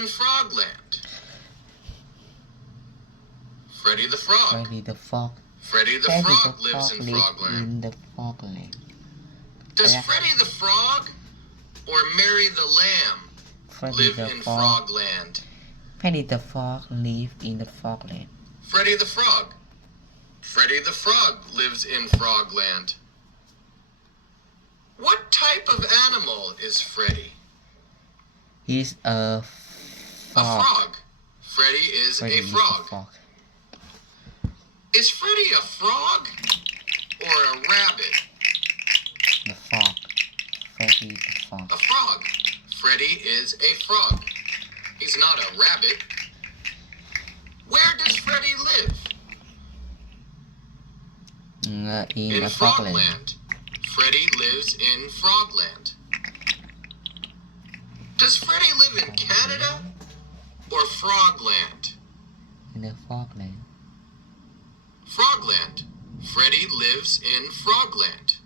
in Frogland? Freddy the Frog. Freddy the Frog. Freddy the Freddy Frog the lives Frog in lives Frogland. in the Frogland. Does Yeah. Freddy the Frog or Mary the Lamb Freddy live the in Frog. Frogland? Freddy the Frog lives in the Frogland. Freddy the Frog. Freddy the Frog lives in Frogland. What type of animal is Freddy? He's a A frog. frog. Freddy is Freddy a is frog. frog. Is Freddy a frog or a rabbit? The frog. Freddy the Frog. A frog. Freddy is a frog. He's not a rabbit. Where does Freddy live? In a Frogland. Frogland. Freddy lives in Frogland. Does Freddy live in Canada or Frogland? In the Frogland. Frogland. Freddy lives in Frogland.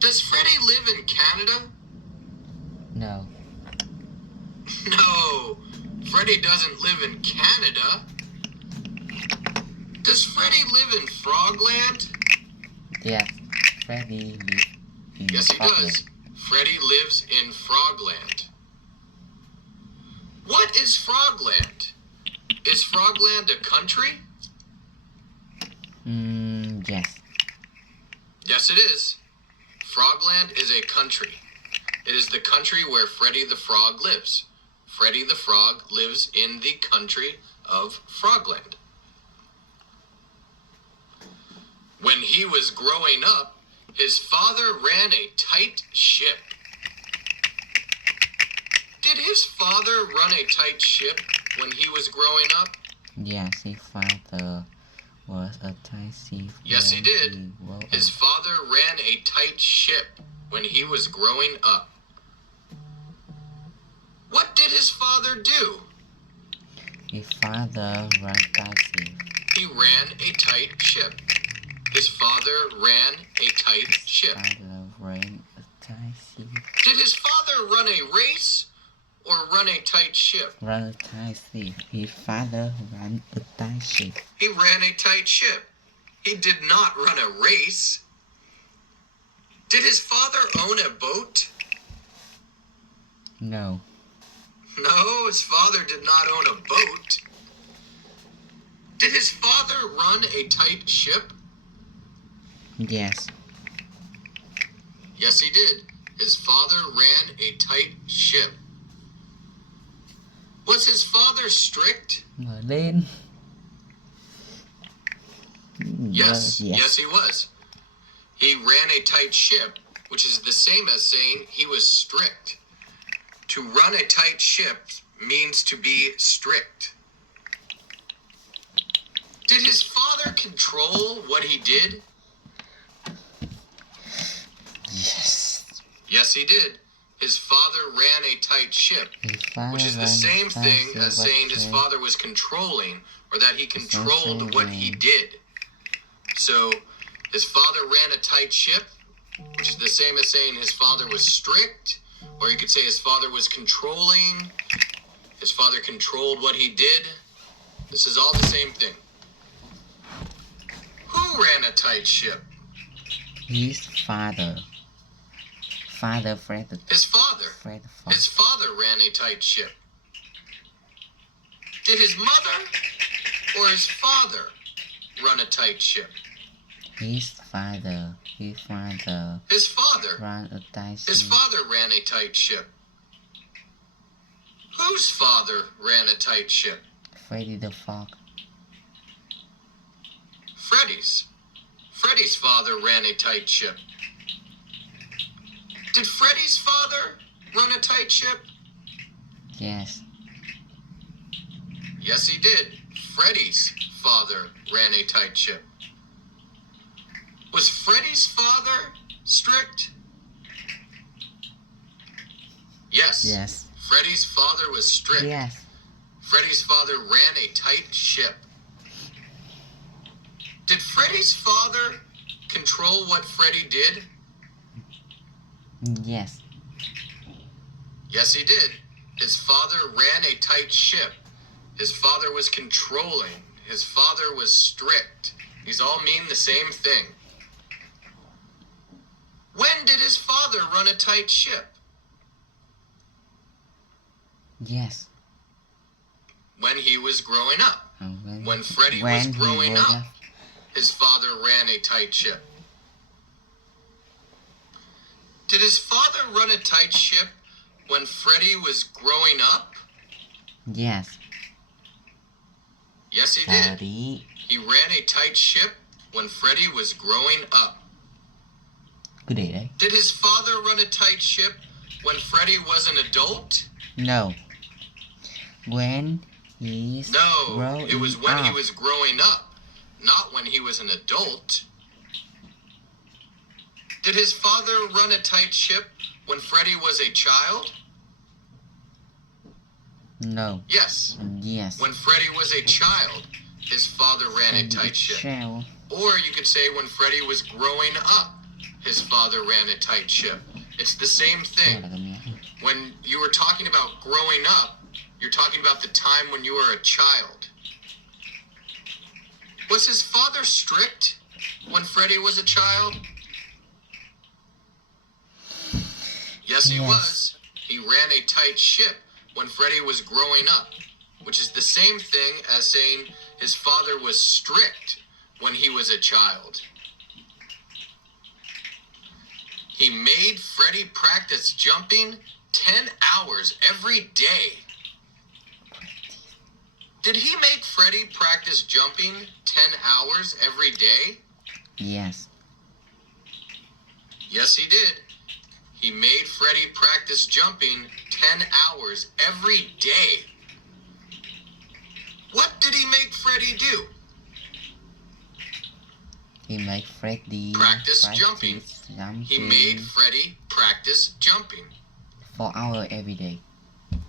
Does Freddy live in Canada? No. No, Freddy doesn't live in Canada. Does Freddy live in Frogland? Yes. Freddy lives in Yes, he Frogland. does. Freddy lives in Frogland. What is Frogland? Is Frogland a country? Yes. Yes, it is. Frogland is a country. It is the country where Freddy the Frog lives. Freddy the Frog lives in the country of Frogland. When he was growing up, his father ran a tight ship. Did his father run a tight ship when he was growing up? Yes, his father was a tight thief. Yes, he did. His His father ran a tight ship when he was growing up. What did his father do? father ran a tight thief. He ran a tight ship. His father ran a tight ship. Father ran a tight thief. Did his father run a race or run a tight ship? Ran a tight thief. His father ran a tight ship. He ran a tight ship. He did not run a race. Did his father own a boat? No. No, his father did not own a boat. Did his father run a tight ship? Yes. Yes, he did. His father ran a tight ship. Was his father strict? Mở lên. Yes, yes, he was. He ran a tight ship, which is the same as saying he was strict. To run a tight ship means to be strict. Did his father control what he did? Yes. Yes, he did. His father ran a tight ship, His father which is the ran a same tight thing ship, as saying his but father was controlling or that he controlled same what he thing. did. So his father ran a tight ship, which is the same as saying his father was strict, or you could say his father was controlling. His father controlled what he did. This is all the same thing. Who ran a tight ship? His father. Father Fred the His father. Fred the Frog. His father ran a tight ship. Did his mother or his father run a tight ship? His father. His father His father. ran a tight His ship. father ran a tight ship. Whose father ran a tight ship? Freddy the Frog. Freddy's. Freddy's father ran a tight ship. Did Freddy's father run a tight ship? Yes. Yes, he did. Freddy's father ran a tight ship. Was Freddy's father strict? Yes. Yes. Freddy's father was strict. Yes. Freddy's father ran a tight ship. Did Freddy's father control what Freddy did? Yes. Yes, he did. His father ran a tight ship. His father was controlling. His father was strict. These all mean the same thing. When did his father run a tight ship? Yes. When he was growing up. When Freddie when was he growing was up, his father ran a tight ship. Did his father run a tight ship when Freddie was growing up? Yes. Yes, he did. Daddy. He ran a tight ship when Freddie was growing up. Cứ để đấy. Did his father run a tight ship when Freddie was an adult? No. When he's No, it was when up. he was growing up, not when he was an adult. Did his father run a tight ship when Freddie was a child? No. Yes. Yes. When Freddie was a child, his father ran a tight ship. Shell. Or you could say when Freddie was growing up, his father ran a tight ship. It's the same thing. When you were talking about growing up, you're talking about the time when you were a child. Was his father strict when Freddie was a child? Yes, he was. He ran a tight ship when Freddie was growing up, which is the same thing as saying his father was strict when he was a child. He made Freddie practice jumping 10 hours every day. Did he make Freddie practice jumping 10 hours every day? Yes. Yes, he did. He made Freddie practice jumping 10 hours every day. What did he make Freddie do? He made Freddie Practice jumping. He made Freddie practice jumping. 4 hours every day.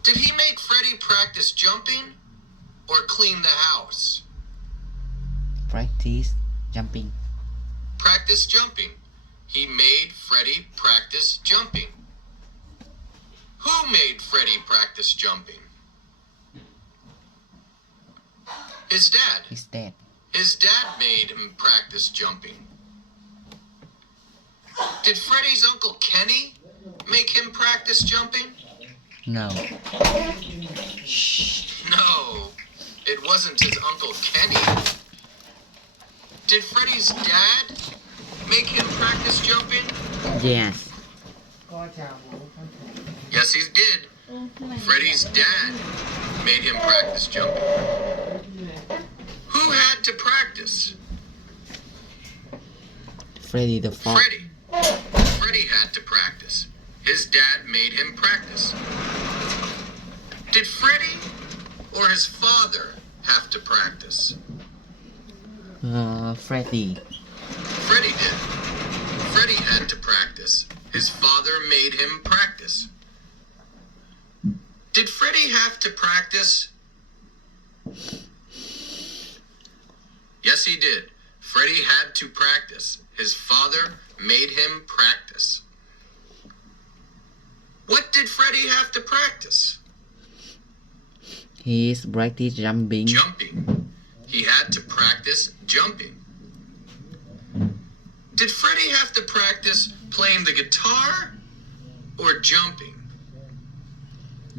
Did he make Freddie practice jumping or clean the house? Practice jumping. Practice jumping. He made Freddie practice jumping. Who made Freddie practice jumping? His dad. His dad. His dad made him practice jumping. Did Freddie's Uncle Kenny make him practice jumping? No. No, it wasn't his Uncle Kenny. Did Freddie's dad make him practice jumping? Yes. Yes, he did. Freddie's dad made him practice jumping. Who had to practice? Freddie the Fox. Freddie had to practice. His dad made him practice. Did Freddie or his father have to practice? Freddie. Freddie did. Freddie had to practice. His father made him practice. Did Freddie have to practice? Yes, he did. Freddie had to practice. His father made him practice. What did Freddie have to practice? He's practice jumping. Jumping. He had to practice jumping. Did Freddie have to practice playing the guitar or jumping?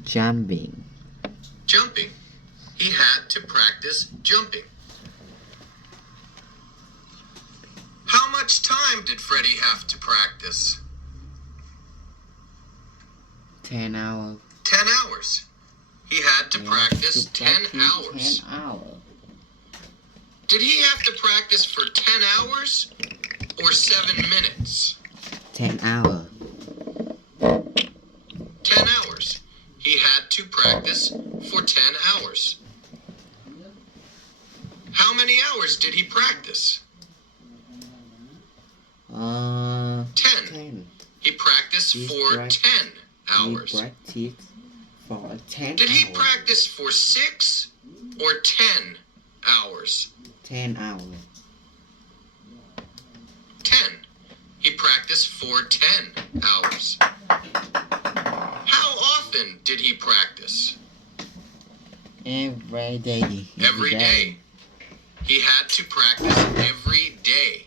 Jumping. Jumping. He had to practice jumping. How much time did Freddie have to practice? 10 hours. 10 hours. He had to practice 10 hours. 10 hours. Did he have to practice for 10 hours or 7 minutes? 10 hours. 10 hours. He had to practice for 10 hours. How many hours did he practice? 10. He practiced for 10 hours. He practiced for 10 Did he hours. practice for 6 or 10 hours? 10 hours. 10. He practiced for 10 hours. How often often did he practice? Every day. Every day. He had to practice every day.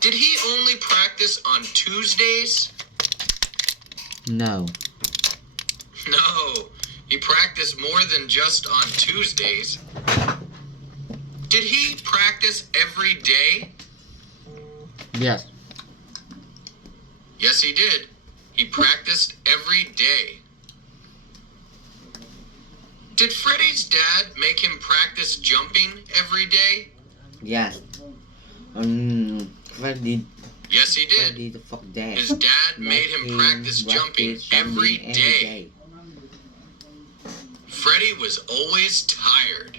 Did he only practice on Tuesdays? No. No, he practiced more than just on Tuesdays. Did he practice every day? Yes. Yes, he did. He practiced every day. Did Freddie's dad make him practice jumping every day? Yes. Freddy. Yes, he did. Freddy the fuck dad. His dad made him practice jumping every day. Freddie was always tired.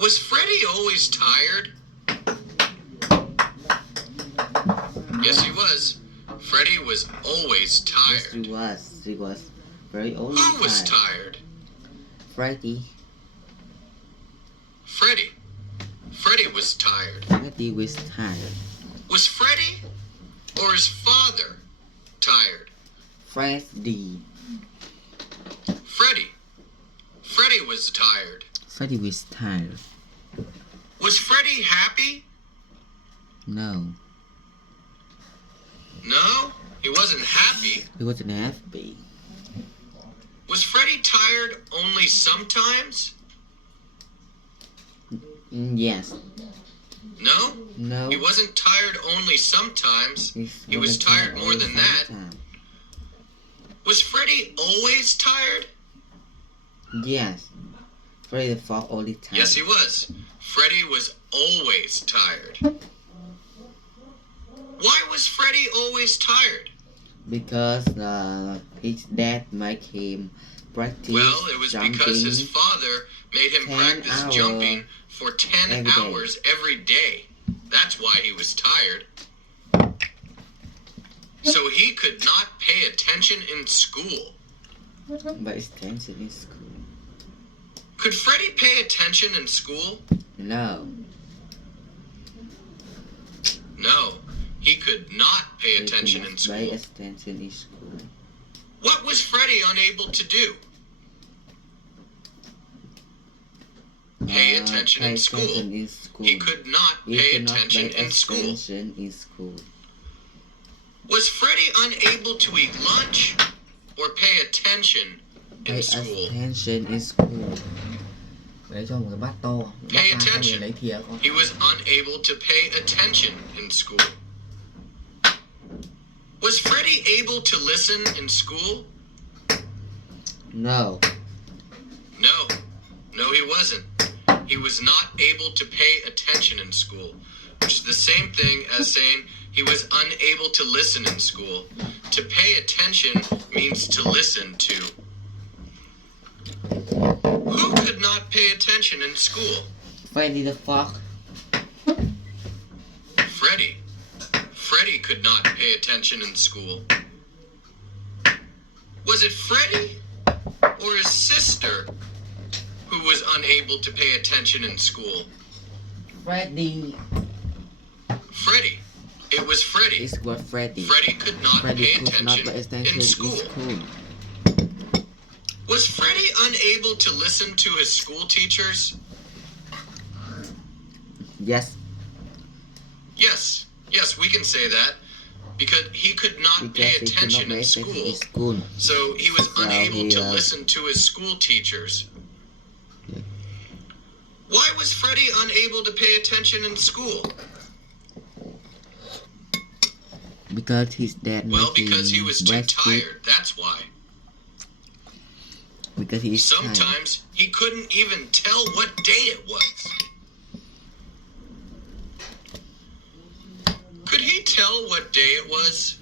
Was Freddie always tired? Yes, he was. Freddie was always Yes, tired. he was. He was very old. Who was tired? Freddy. Freddie. Freddie was tired. Freddy was tired. Was Freddie or his father tired? Freddy. Freddie. Freddie was tired. Freddy was tired. Was Freddie happy? No. No, he wasn't happy. He wasn't happy. Was Freddie tired only sometimes? Yes. No, No. he wasn't tired only sometimes. He was tired more than that. Was Freddie always tired? Yes. Freddy the fuck only tired. Yes, he was. Freddie was always tired. Why was Freddie always tired? Because his dad make him practice Well, it was jumping. because his father made him 10 practice hours jumping for 10 every day. hours every day. That's why he was tired. So he could not pay attention in school. But it's attention in school. Could Freddie pay attention in school? No. No, he could not pay attention in Pay school. attention in school. What was Freddie unable to do? Pay attention in school. He could not pay attention in school. Was Freddie unable to eat lunch or pay attention Pay in school? attention in school. Để cho một cái bát to. Pay Bát to xong rồi attention. lấy thìa con. He was unable to pay attention in school. Was Freddie able to listen in school? No. No. No, he wasn't. He was not able to pay attention in school, which is the same thing as saying he was unable to listen in school. To pay attention means to listen to. Who could not pay attention in school? Freddy the fuck. Freddie. Freddie could not pay attention in school. Was it Freddie or his sister who was unable to pay attention in school? Freddy. Freddie. It was Freddie. It's what Freddy. Freddie could not Freddy pay could not attention pay attention in school. Was Freddie unable to listen to his school teachers? Yes. Yes. Yes, we can say that. Because he could not pay Because he could not attention pay in attention school. in school. So he was So unable to listen to his school teachers. Yeah. Why was Freddie unable to pay attention in school? Because his dad Well, made because he him was too breastfeed. tired. That's why. Because he's tired. Sometimes he couldn't even tell what day it was. Could he tell what day it was?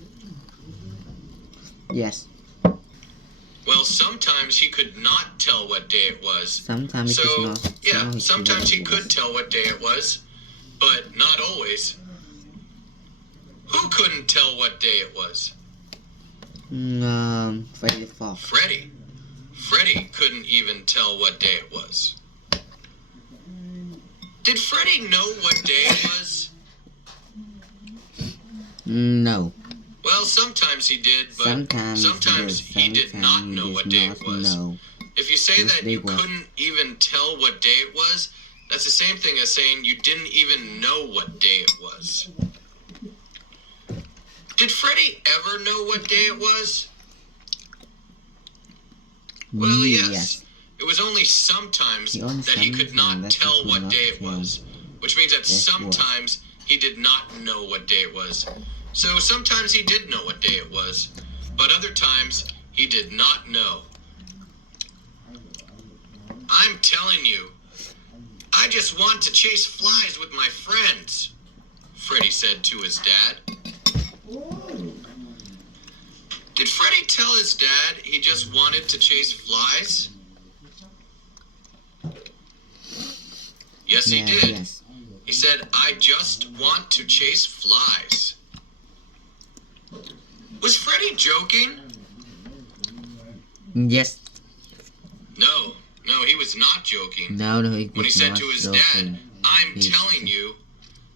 Yes. Well, sometimes he could not tell what day it was. Sometimes So, it's not. yeah, it's sometimes he not. could tell what day it was, but not always. Who couldn't tell what day it was? Freddy the fuck. Freddie. Freddie couldn't even tell what day it was. Did Freddie know what day it was? No. Well, sometimes he did, but sometimes he did not know what day it was. If you say that you couldn't even tell what day it was, that's the same thing as saying you didn't even know what day it was. Did Freddie ever know what day it was? Well, yes. It was only sometimes that he could not tell what day it was, which means that sometimes he did not know what day it was. So sometimes he did know what day it was, but other times he did not know. I'm telling you, I just want to chase flies with my friends, Freddie said to his dad. Did Freddie tell his dad he just wanted to chase flies? Yes, he did. Yes. He said, I just want to chase flies. Was Freddie joking? Yes. No, he was not joking. No, he When he said to his joking. dad, I'm telling you,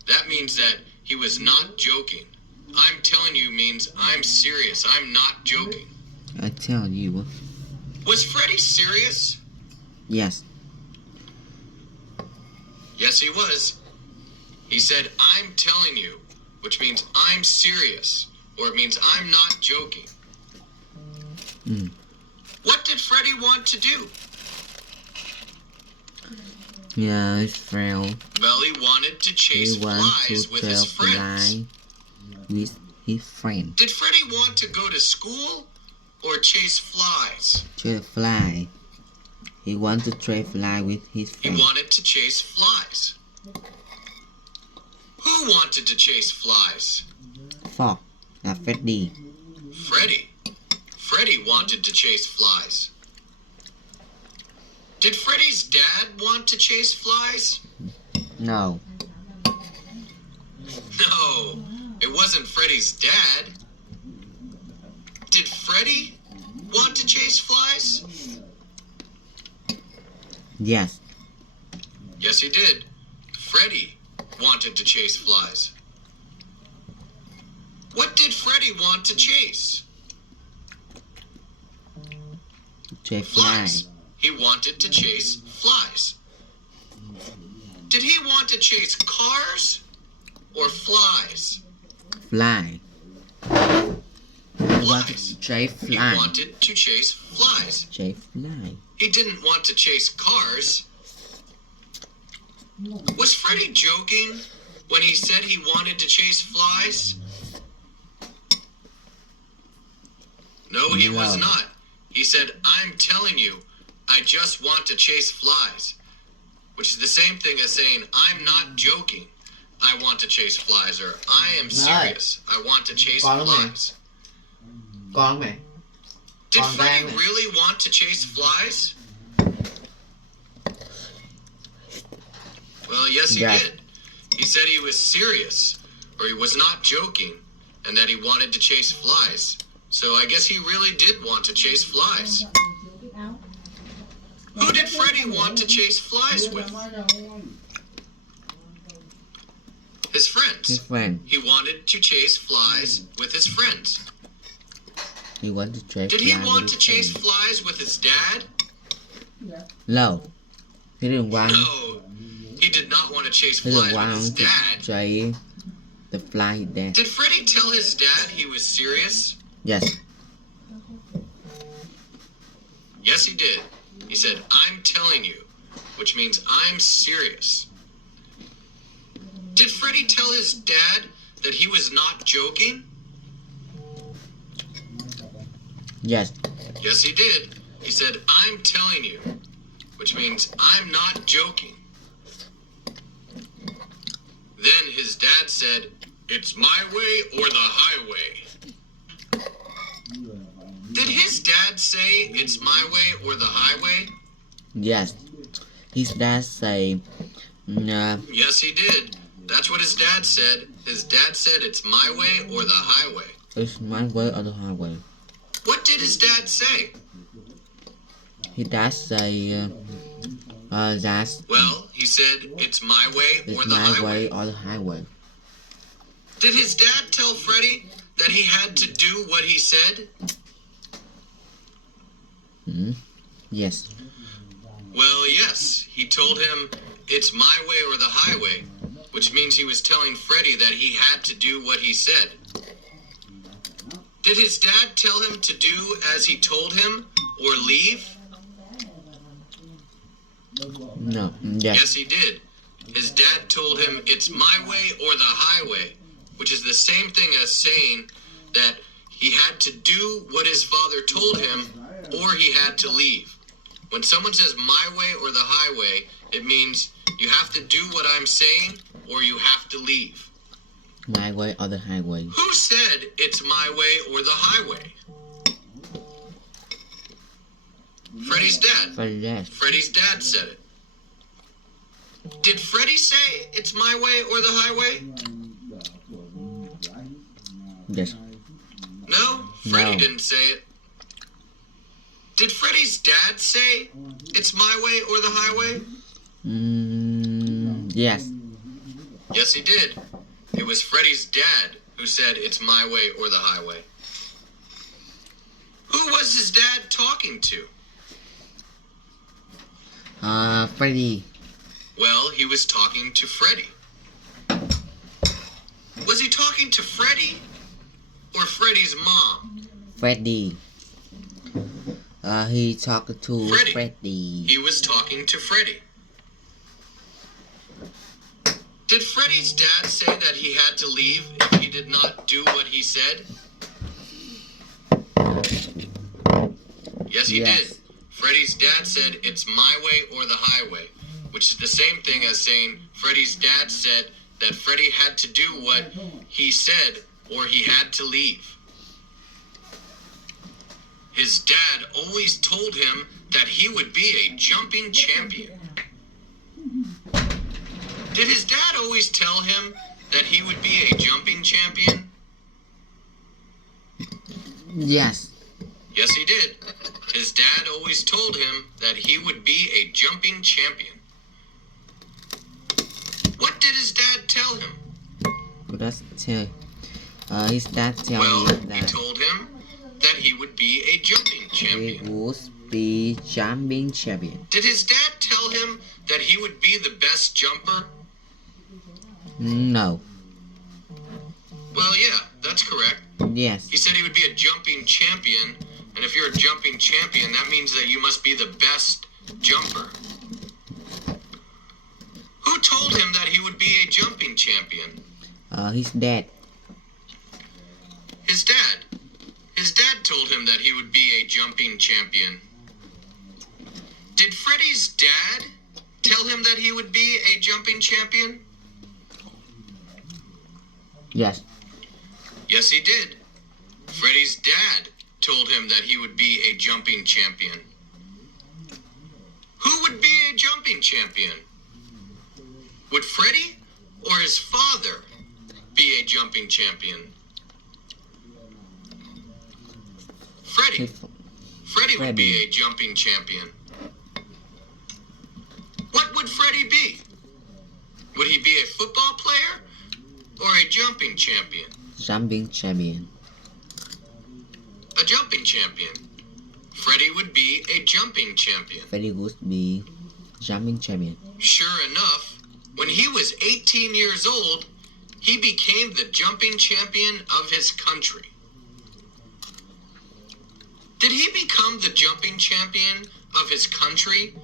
that means that he was not joking. I'm telling you means I'm serious. I'm not joking. I tell you. Was Freddie serious? Yes. Yes, he was. He said, I'm telling you, which means I'm serious, or it means I'm not joking. What did Freddie want to do? Yeah, his friend. Well, he wanted to chase flies with his friends. With his friend. Did Freddie want to go to school or chase flies? Chase fly. He wanted to chase fly with his He friend. wanted to chase flies. Who wanted to chase flies? Fox. Freddy. Freddie. Freddie wanted to chase flies. Did Freddie's dad want to chase flies? No. No, it wasn't Freddie's dad. Did Freddie want to chase flies? Yes. Yes, he did. Freddie wanted to chase flies. What did Freddie want to chase? Chase fly. Flies. He wanted to chase flies. Did he want to chase cars or flies? Fly. Flies. Chase He fly. wanted to chase flies. Chase fly. He didn't want to chase cars. Was Freddie joking when he said he wanted to chase flies? No, he was No. not. He said, I'm telling you, I just want to chase flies. Which is the same thing as saying, I'm not joking. I want to chase flies, or I am serious. I want to chase flies. Con mẹ. Did Con Freddie rang này. really want to chase flies? Well, yes, he Yes. did. He said he was serious, or he was not joking, and that he wanted to chase flies. So I guess he really did want to chase flies. Who did Freddie want to chase flies with? His friends. His friend. He wanted to chase flies with his friends. He wanted to chase Did he fly want with to his chase friend. flies with his dad? No. He didn't want. No, he did not want to chase He flies didn't with his want to dad. chase the fly there. Did Freddie tell his dad he was serious? Yes. Yes, he did. He said, I'm telling you, which means I'm serious. Did Freddie tell his dad that he was not joking? Yes. Yes, he did. He said, I'm telling you, which means I'm not joking. Then his dad said, it's my way or the highway. Did his dad say it's my way or the highway? Yes. His dad say, Yes, he did. That's what his dad said. His dad said it's my way or the highway. it's my way or the highway. What did his dad say? His dad say, that's Well, he said it's my way or it's the my highway. way or the highway. Did his dad tell Freddie that he had to do what he said? Yes. Well, yes. He told him, it's my way or the highway, which means he was telling Freddy that he had to do what he said. Did his dad tell him to do as he told him or leave? No. Yes. Yes, he did. His dad told him it's my way or the highway, which is the same thing as saying that he had to do what his father told him or he had to leave. When someone says my way or the highway, it means you have to do what I'm saying or you have to leave. My way or the highway. Who said it's my way or the highway? Freddy's dad. Freddy, yes. Freddy's dad said it. Did Freddy say it's my way or the highway? Yes. No, Freddy No. didn't say it. Did Freddy's dad say it's my way or the highway? Yes. Yes, he did. It was Freddy's dad who said it's my way or the highway. Who was his dad talking to? Freddy. Well, he was talking to Freddy. Was he talking to Freddy or Freddy's mom? Freddy. He talked to Freddy. Freddy. He was talking to Freddy. Did Freddy's dad say that he had to leave if he did not do what he said? Yes, he Yes. did. Freddy's dad said it's my way or the highway, which is the same thing as saying Freddy's dad said that Freddy had to do what he said or he had to leave. His dad always told him that he would be a jumping champion. Did his dad always tell him that he would be a jumping champion? Yes. Yes, he did. His dad always told him that he would be a jumping champion. What did his dad tell him? Let's tell. His dad tell Well, him he that told him that he would be a jumping he champion. would be jumping champion. Did his dad tell him that he would be the best jumper? No. Well, yeah, that's correct. Yes. He said he would be a jumping champion, and if you're a jumping champion, that means that you must be the best jumper. Who told him that he would be a jumping champion? His dad. His dad. His dad told him that he would be a jumping champion. Did Freddy's dad tell him that he would be a jumping champion? Yes. Yes, he did. Freddy's dad told him that he would be a jumping champion. Who would be a jumping champion? Would Freddy or his father be a jumping champion? Freddy. Freddy would be a jumping champion. What would Freddy be? Would he be a football player or a jumping champion? Jumping champion. A jumping champion. Freddy would be a jumping champion. Freddy would be jumping champion. Sure enough, when he was 18 years old, he became the jumping champion of his country. Did he become the jumping champion of his country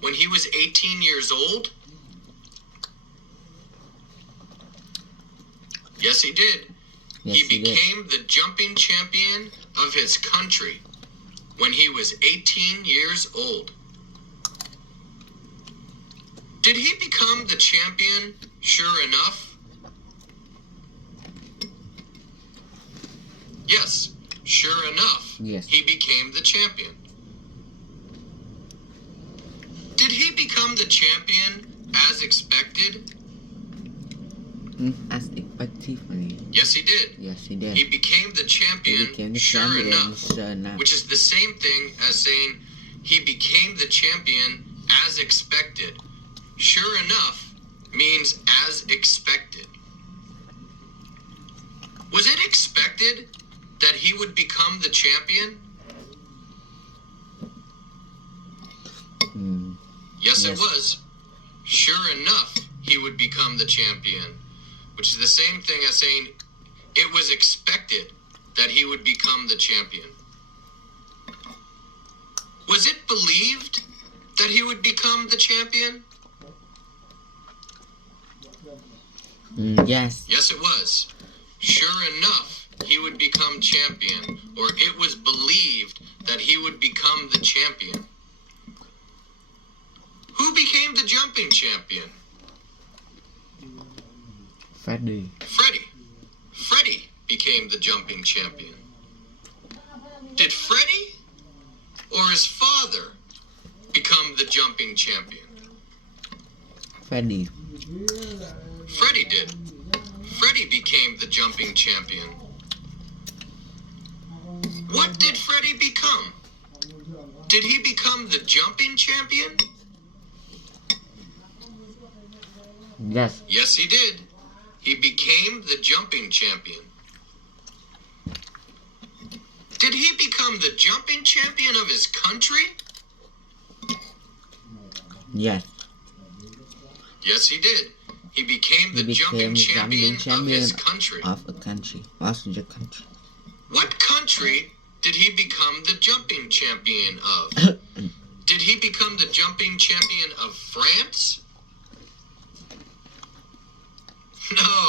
when he was 18 years old? Yes, he did. Yes, He became the jumping champion of his country when he was 18 years old. Did he become the champion sure enough? Yes, sure enough. Yes. He became the champion. Did he become the champion as expected? As expected. Yes, he did. Yes, he did. He became the champion He became the sure champion. enough. Sure enough. Which is the same thing as saying he became the champion as expected. Sure enough means as expected. Was it expected that he would become the champion? Yes, it was. Sure enough, he would become the champion, which is the same thing as saying it was expected that he would become the champion. Was it believed that he would become the champion? Yes. Yes, it was. Sure enough, he would become champion, or it was believed that he would become the champion. Who became the jumping champion? Freddy. Freddy became the jumping champion. Did Freddy or his father become the jumping champion? Freddy. Freddy did. Freddy became the jumping champion. What did Freddy become? Did he become the jumping champion? Yes. Yes, he did. He became the jumping champion. Did he become the jumping champion of his country? Yes. Yes, he did. He became the jumping champion of his country. Of a country. What's your country? What country did he become the jumping champion of? Did he become the jumping champion of France?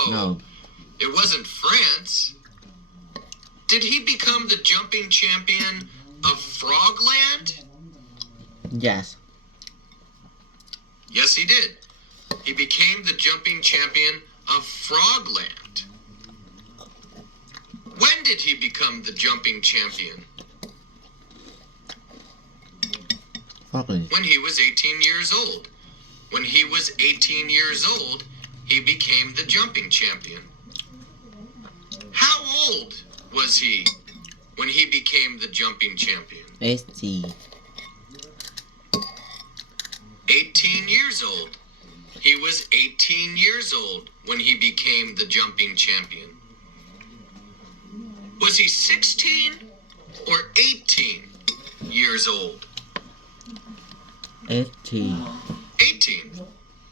No. It wasn't France. Did he become the jumping champion of Frogland? Yes. Yes, he did. He became the jumping champion of Frogland. When did he become the jumping champion? Frogland. When he was 18 years old. When he was 18 years old, he became the jumping champion. How old was he when he became the jumping champion? 18. 18 years old. He was 18 years old when he became the jumping champion. Was he 16 or 18 years old? 18. 18.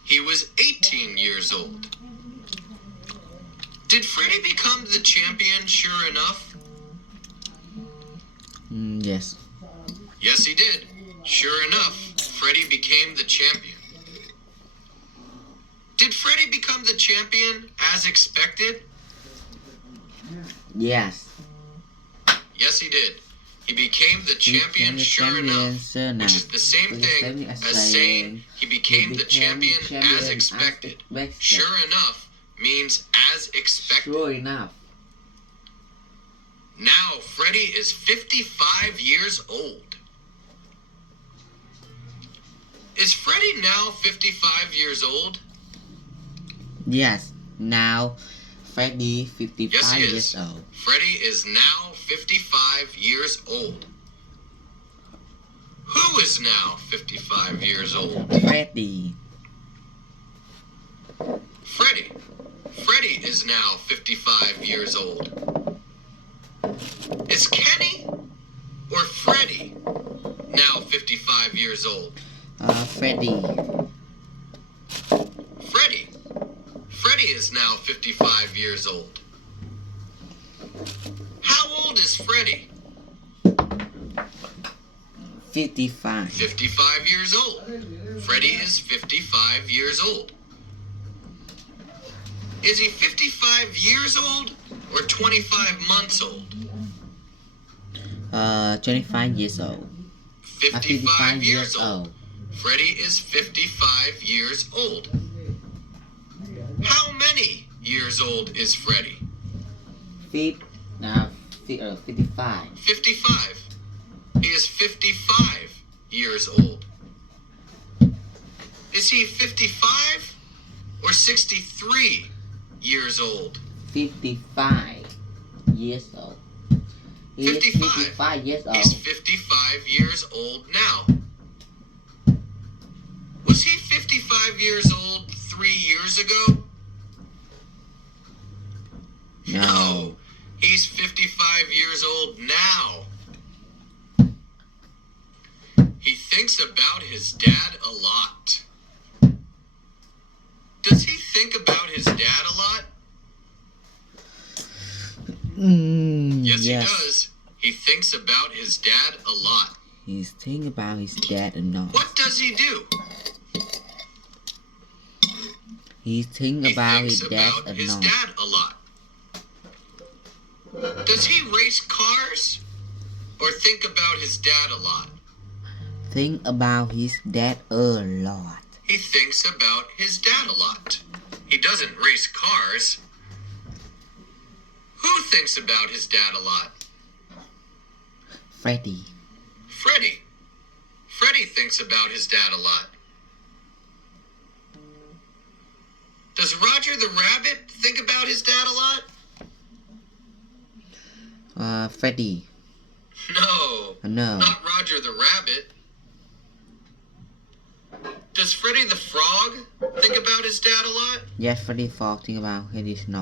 He was 18 years old. Did Freddy become the champion sure enough? Yes. Yes, he did. Sure enough, Freddy became the champion. Did Freddy become the champion as expected? Yes. Yes, he did. He became the champion sure enough, which is the same thing as saying he became the champion as expected. Sure enough means as expected. Sure enough. Now Freddy is 55 years old. Is Freddy now 55 years old? Yes. Now Freddy 55 Yes, he is. years old. Freddy is now 55 years old. Who is now 55 years old? Freddy. Freddy is now 55 years old. Is Kenny or Freddy now 55 years old? Freddy. Freddy is now 55 years old. How old is Freddy? 55. 55 years old. Freddy is 55 years old. Is he 55 years old or 25 months old? 25 years old. 55 years old. Freddy is 55 years old. How many years old is Freddy? 55. 55. He is 55 years old. Is he 55 or 63 years old? 55 years old. He is 55 years old. He's 55 years old now. Was he 55 years old 3 years ago? No. Freddy's 55 years old now. He thinks about his dad a lot. Does he think about his dad a lot? Yes, he does. He thinks about his dad a lot. He's thinking about his dad a lot. What does he do? He's thinking about his dad a lot. Does he race cars or think about his dad a lot? Think about his dad a lot. He thinks about his dad a lot. He doesn't race cars. Who thinks about his dad a lot? Freddy. Freddy thinks about his dad a lot. Does Roger the Rabbit think about his dad a lot? Freddy. No. Not Roger the Rabbit. Does Freddy the Frog think about his dad a lot? Yes, Freddy the Frog think about his dad.